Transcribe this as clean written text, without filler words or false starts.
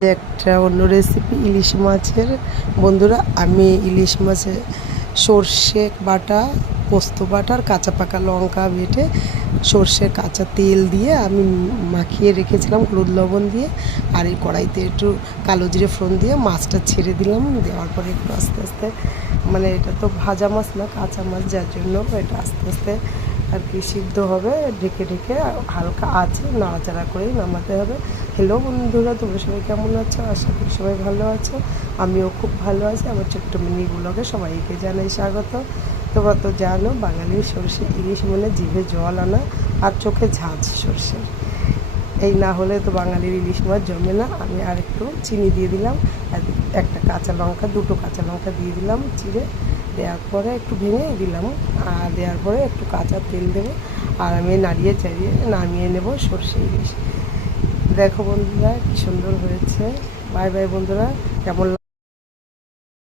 একটা অন্য রেসিপি ইলিশ মাছের। বন্ধুরা, আমি ইলিশ মাছে সর্ষে বাটা, পোস্ত বাটা আর কাঁচা পাকা লঙ্কা বেটে সর্ষে কাঁচা তেল দিয়ে আমি মাখিয়ে রেখেছিলাম হলুদ লবণ দিয়ে। আর এই কড়াইতে একটু কালো জিরে ফোড়ন দিয়ে মাছটা ছেড়ে দিলাম। দেওয়ার পরে একটু আস্তে আস্তে, মানে এটা তো ভাজা মাছ না, কাঁচা মাছ, যার জন্য এটা আস্তে আস্তে আর কি সিদ্ধ হবে। ঢেকে ঢেকে হালকা আছে নাড়াচাড়া করেই নামাতে হবে। হ্যালো বন্ধুরা, তোমরা সবাই কেমন আছো? আশা করি সবাই ভালো আছো। আমিও খুব ভালো আছি। আমার ছোট্ট মিনি ব্লগে সবাইকে জানাই স্বাগত। তোমরা তো জানো, বাঙালির সর্ষে ইলিশ মানে জিভে জল আনা আর চোখে ঝাঁঝ সর্ষের। এই না হলে তো বাঙালির ইলিশ মাছ জমে না। আমি আর একটু চিনি দিয়ে দিলাম, আর একটা কাঁচা লঙ্কা, দুটো কাঁচা লঙ্কা দিয়ে দিলাম চিড়ে। দেওয়ার পরে একটু ভেঙে দিলাম, আর দেওয়ার পরে একটু কাঁচা তেল দেবো। আর আমি নাড়িয়ে চাড়িয়ে নামিয়ে নেব সর্ষে ইলিশ। দেখো বন্ধুরা, কি সুন্দর হয়েছে। বাই বাই বন্ধুরা, কেমন